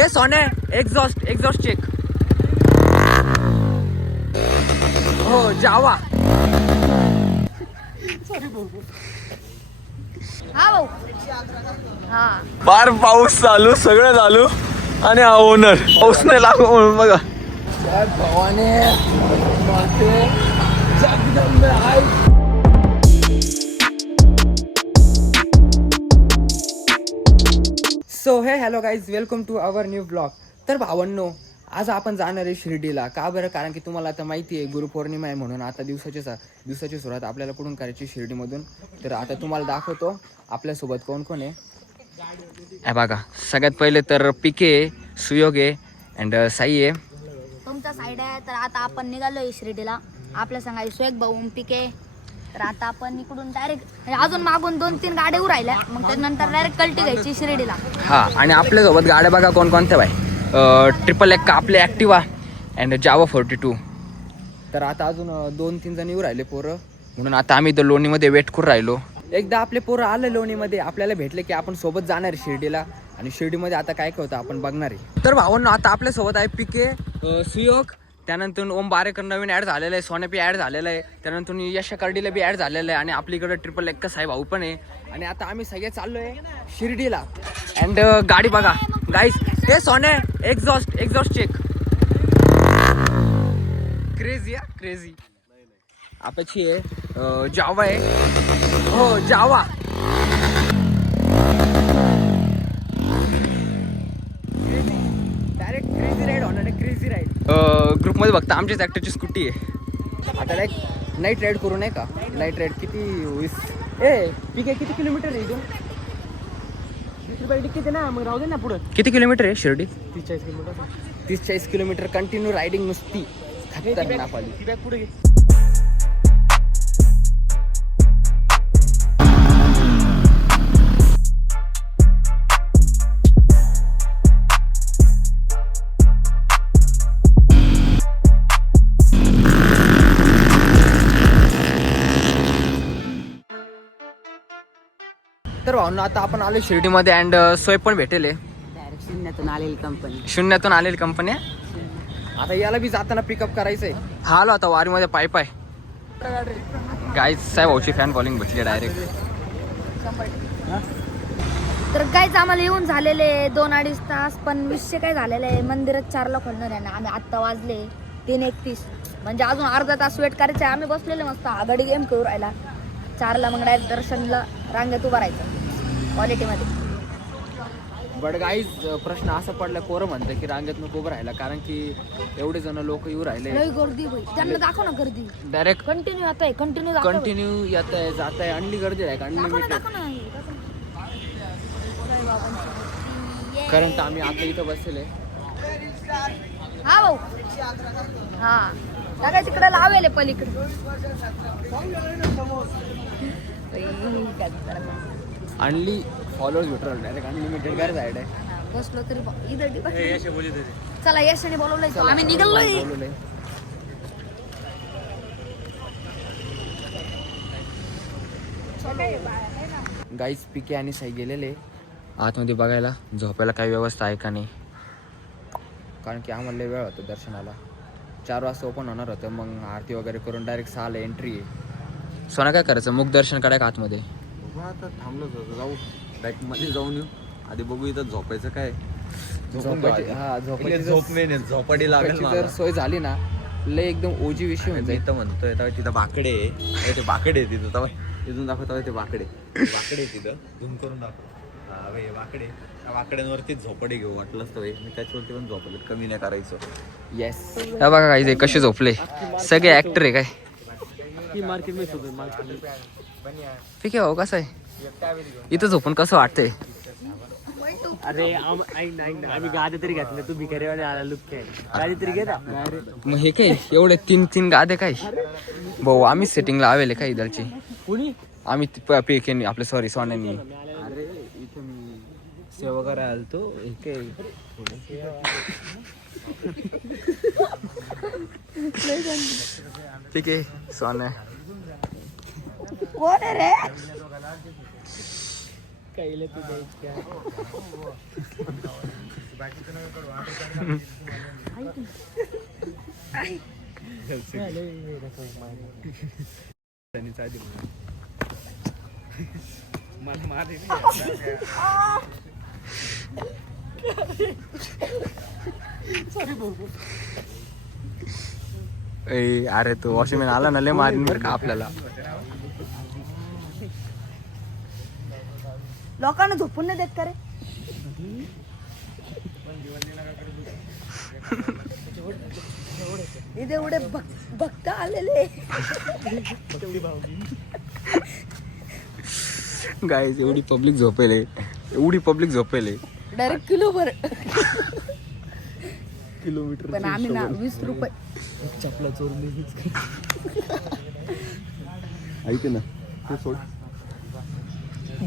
हे सोने exhaust check. हो जावा. हा भाऊ. हा फार पाऊस चालू, सगळं चालू आणि हा ओनर पाऊस नाही लागू म्हणून बघा. भवाने माते जगदंबे आई. So hey hello guys, welcome to our new blog. तर भावांनो, आज आपण जाणार आहे शिर्डीला. का बरं? कारण की तुम्हाला आता माहिती आहे गुरुपौर्णिमा आहे, म्हणून आता दिवसाची सुरुवात आपल्याला कुठून करायची? शिर्डीमधून. तर आता तुम्हाला दाखवतो आपल्यासोबत कोण कोण आहे. हे बघा, सगळ्यात पहिले तर पिके, सुयोग आहे अँड साई आहे. तुमचा साईड आहे. तर आता आपण निघालोय शिर्डीला. आपल्या सांगायचं सोयक भाऊ पिके. तर आता आपण इकडून डायरेक्ट अजून मागून 2-3 गाड्या राहिल्या, मग त्यानंतर डायरेक्ट कल्टी घ्यायची शिर्डीला. हा, आणि आपल्यासोबत गाड्या बघा कोणकोणत्या बाय. 111 आपले ॲक्टिवा अँड जावा 42. तर आता अजून 2-3 जण येऊ राहिले पोरं, म्हणून आता आम्ही तर लोणीमध्ये वेट करून राहिलो. एकदा आपले पोरं आले लोणीमध्ये, आपल्याला भेटले की आपण सोबत जाणार आहे शिर्डीला. आणि शिर्डीमध्ये आता काय काय होतं आपण बघणार आहे. तर भावांनो, आता आपल्यासोबत आहे पिके, सुयोग, त्यानंतर ओम बारेकर नवीन ॲड झालेला आहे, सोन्यापी ॲड झालेला आहे, त्यानंतर यश कर्डीला बी ॲड झालेलं आहे, आणि आपलीकडे 111 साहेब भाऊ पण आहे. आणि आता आम्ही सगळे चाललोय शिर्डीला. अँड गाडी बघा गाईस, हे सोने एक्झॉस्ट चेक. क्रेझी आहे, क्रेझी. आपाची आहे, जावा आहे. हो जावा. डायरेक्ट क्रेझी राईड होणार आहे, क्रेझी राईड. ग्रुपमध्ये बघता आमच्याच ॲक्टरची स्कूटी आहे. आता लाईक नाईट राईड करू नाही का? नाईट राईड किती होईस? ठीक आहे, किती किलोमीटर आहे इथून? 20 रुपये तिकीट आहे ना, मग राहू दे ना पुढं. किती किलोमीटर आहे Shirdi? 30-40 kilometre. 30-40 kilometre continue riding नुसती खतरनाक वाली. पुढे घे. तर भावना, आता आपण आलो शिर्डीमध्ये अँड सोय पण भेटेल. शून्यातून आलेली कंपनी. आता याला बी जाताना पिकअप करायचंय. हा आलो आता वारीमध्ये पाय गाईज. साहेब भाऊची फॅन बॉलिंग भेटली डायरेक्ट. तर काहीच आम्हाला येऊन झालेले 2-2.5 तास, पण विषय काय झालेलं आहे, मंदिरात 4ला खोलणार आहे ना. आम्ही आत्ता वाजले 3:31, म्हणजे अजून अर्धा तास वेट करायचं आहे. आम्ही बसलेले मस्त आघाडी गेम खेळू राहिला. 4ला मग डायरेक्ट दर्शनला रांगेत उभं राहायचं क्वालिटीमध्ये. बट गाईज, प्रश्न असा पडला, पोरं म्हणतं की रांगेत नको उभं राहायला, कारण की एवढे जण लोक येऊ राहिले. लई गर्दी होईल, त्यांना दाखव ना गर्दी. डायरेक्ट कंटिन्यू येत आहे, कंटिन्यू येत आहे, जात आहे. आणली गर्दी आहे, अनलिमिटेड. कारण आम्ही आता इथं बसलेले. हा भाऊ. हा टाका तिकडे लावेल पलीकडे. आणली फॉलोअर्स भेटल डायरेक्ट अनलिमिटेड. काय साईड आहे, बसलो तरी चला. यशाने बोलवलंय, आम्ही निघालोय. गाईज, पिके आणि साई गेलेले आतमध्ये बघायला झोपायला काही व्यवस्था आहे का नाही, कारण की आम्हाला वेळ होता दर्शनाला. 4 वाजता ओपन होणार होतं, मग आरती वगैरे करून डायरेक्ट 6ला एंट्री आहे. सोना काय करायचं, मुख दर्शन काढायचं आतमध्ये. आता थांबलोच होतं, जाऊ डायरेक्ट मध्ये जाऊन येऊ. आधी बघू इथं झोपायचं काय. झोपाडी लागेल. जर सोय झाली ना, लय एकदम ओजी विषय म्हणजे. इथं म्हणतोय तिथं बाकडे आहे, ते बाकडे आहे तिथं. तिथून दाखवत ते बाकडे आहे तिथं. झूम करून दाखव. हा भाई बाकडे, त्या बाकड्यांवरतीच झोपाडी घेऊ वाटलंच तर. मी त्याच्यावरती पण झोपले, कमी नाही करायचं. येस. हा बघा काही कसे झोपले, सगळे ऍक्टर आहे काय. ठीक आहे भाऊ, कसं आहे इथं झोपून कसं वाटतंय? अरे आम्ही गादे तरी घातले, तू भिकारीवाले आला लुक गादी तरी घेता. मग हे काय एवढे 3 गादे काय भाऊ? आम्ही सेटिंगला आवेले काय इधरची. कुणी? आम्ही पेकेनी आपले, सॉरी सोन्यानी. अरे इथं मी सेवा करायला आलतो. ठीक आहे सोन्या. कोण आहे रे? काही तुझ्या इतक्या मला मारे अरे तो वॉशमॅन आला ना लय मारीन बरं का आपल्याला. लोकांना झोपून नाही देत का रे? इथे एवढे भक्त आलेले. गाईज एवढी पब्लिक झोपेले, एवढी पब्लिक झोपेले. डायरेक्ट किलोभर. किलोमीटर पण आम्ही ना 20 रुपये चपला चोरून ऐक ना ते सोड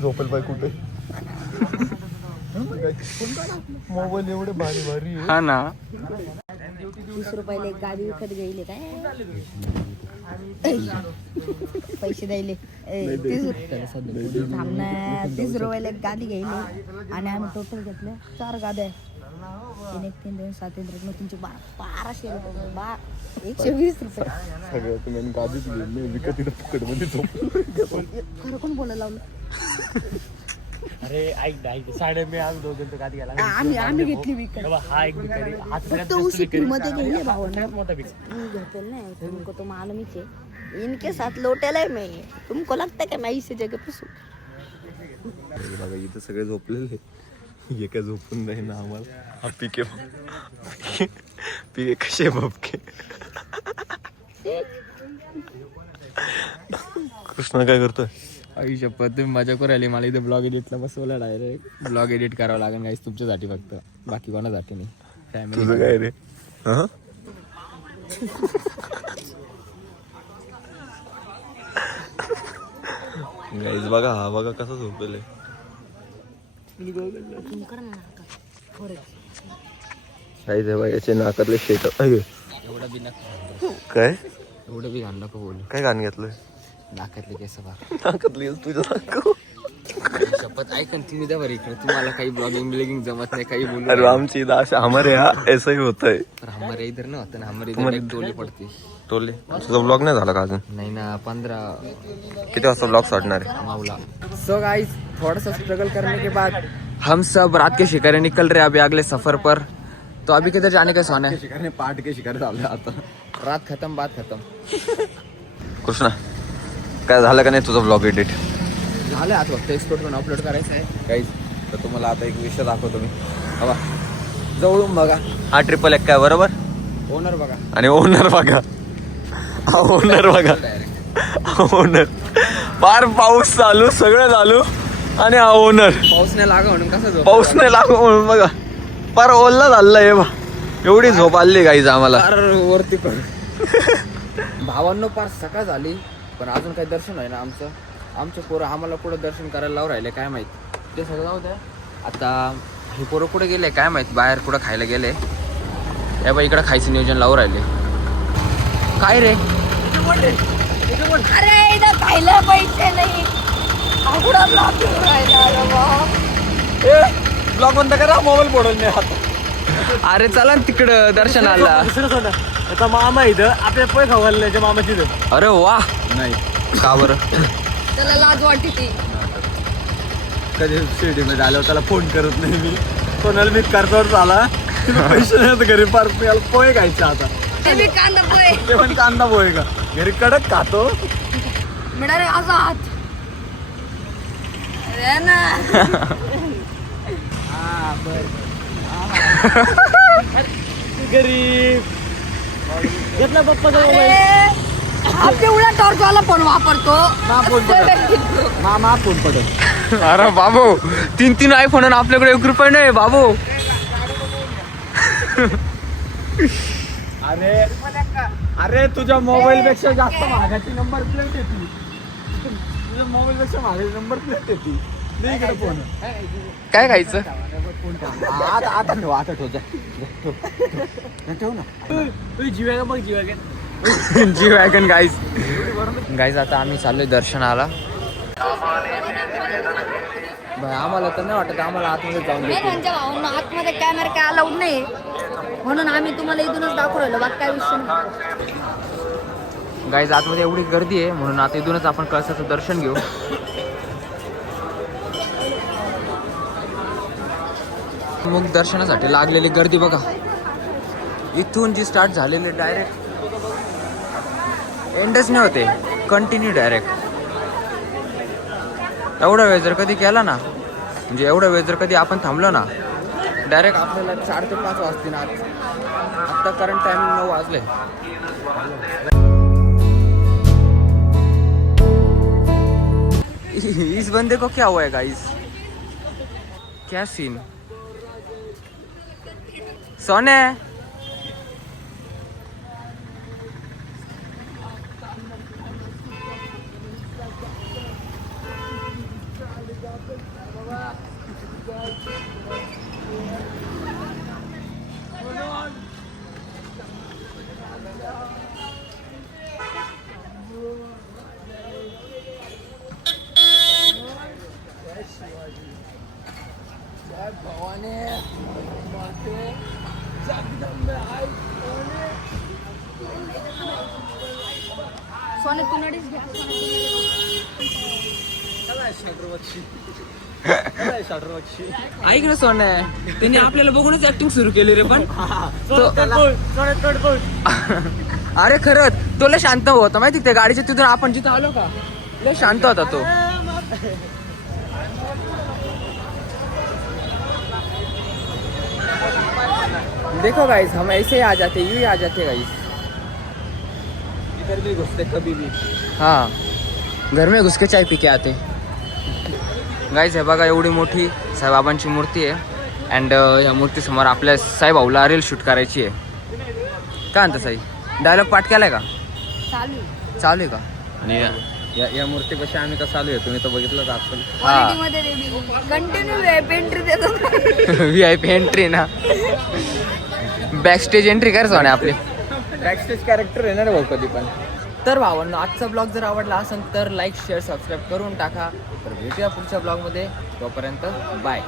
झोपेल पाय कुठे मोबाईल एवढे भारी भारी हा ना. 20 रुपयाला एक गाडी विकत गेले काय पैसे द्यायले 30 रुपयाला एक गाडी घ्यायली आणि आम्ही टोटल घेतल्या 4 गाड्या. 3 1 3 2 7 3 तुमचे 1200 120 रुपये. सगळ्यात मेन गादीच घेऊन विकत इथं फुकटमध्ये झोप. खरं कोण बोलायला लावलं? अरे ऐक ना ऐक साडे मी आम्ही दोघं तर गाडी घ्यायला आम्ही घेतली विकत. हा एक भिकारी फक्त उशी मध्ये गेले भावांना. मोठा भिकारी मी घेतल नाही तुमको तो मालूम है. इनके साथ लोटेला है मैं. तुमको लगता है कि मैं इसी जगह पे सो. बघा इथं सगळे झोपलेले. हे काय झोपून नाही ना आम्हाला. हा पिके पिके कसे बापके. कृष्णा काय करतोय? आई शपथ तुम्ही मजा करू राहिली. मला इथे ब्लॉग एडिटला बसवलं डायरेक्ट. ब्लॉग एडिट करावं लागेल गाईस तुमच्यासाठी फक्त, बाकी कोणासाठी नाही. तुझं फॅमिली काय रे? हा गाईज बघा हा बघा कसा झोपेल. गाईज हे बघा याचे नाकातले शेट. एवढं बी नका, काय एवढं बी घाण नको बोलू. काय गाणं घेतलंय? नाकातले केस बार. नाकातली तुझं नाक. शपथ ऐकन तुम्ही द्या बरं इकडे. तुम्हाला काही ब्लॉगिंग ब्लॉगिंग जमत नाही, काही बोलू. अरे आमची इथं अशा हमारे यहाँ ऐसा ही होता है. तर हमारे इधर ना होतं ना, हमारे इधर एक टोली पडते. टोले तुझा ब्लॉग नाही झाला का अजून? नहीं ना 15 किती वाजता ब्लॉग सोडणार आहे? 9 सो गाइस थोड़ा सा स्ट्रगल करने के बाद हम सब रात के शिकारे निकल रहे अभी अगले सफर पर. तो अभी किधर जाने का सोना है? शिकारे पाठ के शिकारे झाले आता. रात खत्म बात खत्म. कृष्णा काय झालं का नाही तुझं ब्लॉग एडिट? झालं आता फक्त एक्सपोर्ट करून अपलोड करायचं आहे गाइस. तर तुम्हाला आता एक विषय दाखवतो मी. हवा जवळून बघा. हा ट्रिपल एक काय बरोबर ओनर बघा आणि ओनर बघा. हा ओनर बघा. डायरेक्ट ओनर फार पाऊस चालू सगळं चालू आणि हा ओनर पाऊस नाही लागा म्हणून कसं झोप. पाऊस नाही लागू म्हणून बघा फार ओल्ला झालेला आहे बा. एवढी झोप आली गाईज आम्हाला. फार वरती पण भावांनो पार सकाळ झाली पण अजून काही दर्शन आहे ना आमचं. आमचे पोरं आम्हाला पुढे दर्शन करायला लावून राहिले काय माहित. ते सगळं जाऊ द्या. आता हे पोरं कुठे गेले काय माहित, बाहेर कुठं खायला गेले. या बाई इकडं खायचं नियोजन लावून राहिले. काय रे अरे इथं खायला पैसे नाही. अवघडा ब्लॉग घेऊन राहिला बाबा. ब्लॉग बंद करा मोबाईल फोडून नाही हात. अरे चला ना तिकडं दर्शनाला. आता मामा इथं आपल्या पोय खावायला त्याच्या मामाची इथं. अरे वा. नाही का बरं? त्याला लाज वाटते ती. कधी शिर्डीमध्ये आल्यावर त्याला फोन करत नाही मी. कोणाला मी कर्जावर आला पैसे नाही घरी पार याला पोहे खायचे आता. ते बी कांदा पोहे. ते पण कांदा पोहे का घरी कडक खातो. मिळाले असा हात. अरे ना. गरीब घेतला पप्पाचा अरे हा पिवळा टॉर्चवाला फोन वापरतो. मामा फोन पडेल. अरे बाबू 3 आयफोन आणि आपल्याकडे 1 रुपये नाही बाबू. अरे अरे तुझ्या मोबाईल पेक्षा जास्त महागाची नंबर प्लेट येते. तुझ्या मोबाईल पेक्षा महागाची नंबर प्लेट येते. नाही इकडे फोन काय खायचं? आता आता ठेव आता ठेव ठेव ना. जीवा मग जीवा जी वॅगन गाईज आता आम्ही चाललोय दर्शनाला. भाई आम्हाला तर नाही वाटत आम्हाला आतमध्ये जाऊन नाही देतील. म्हणजे भाऊंना आतमध्ये कॅमेरा काय अलाउड नाही म्हणून आम्ही तुम्हाला इथूनच दाखवू राहिलो बाकी काय विषय नाही. गाईज आतमध्ये एवढी गर्दी आहे म्हणून आता इथूनच आपण कळसाचं दर्शन घेऊ. मग दर्शनासाठी लागलेली गर्दी बघा. इथून जी स्टार्ट झालेली डायरेक्ट एंडच नाही होते, कंटिन्यू डायरेक्ट. एवढा वेळ जर कधी केला ना, म्हणजे एवढा वेळ जर कधी आपण थांबलो ना, डायरेक्ट आपल्याला 4 ते 5 वाजतील आज. आत्ता करंट टायमिंग 9 वाजले. इस बंदे को क्या हुआ है गाइस? क्या सीन? सोने सोने तू नडीच घ्या. ऐक ना सोने, त्यांनी आपल्याला बघूनच ऍक्टिंग सुरू केली रे. पण अरे खरंच तो लय शांत होता माहिती त्या गाडीच्या तिथून आपण जिथं आलो का, लय शांत होता तो. देखो गाइस हम ऐसे ही आ जाते, यूं ही आ जाते गाइस. इधर भी घुसते कभी भी. हाँ, घर में घुस के चाय पी के आते. गाईज हे बघा एवढी मोठी साईबाबांची मूर्ती आहे. अँड ह्या मूर्तीसमोर आपल्या साईबाऊला रील शूट करायची आहे. काय म्हणता साई, डायलॉग पाठ केलाय का? चालू चालू आहे का? आणि या मूर्तीपाशी आम्ही कसं आलोय तुम्ही तर बघितलंच असेल. क्वालिटी मध्ये कंटिन्यू एंट्री देतो. VIP एंट्री ना, बॅक स्टेज एंट्री कर सोने आपली. बॅकस्टेज कॅरेक्टर येणार भाऊ कधी पण. तर भावांनो आजचा ब्लॉग जर आवडला असेल तर लाईक शेअर सबस्क्राईब करून टाका. तर भेटूया पुढच्या ब्लॉगमध्ये. तोपर्यंत बाय.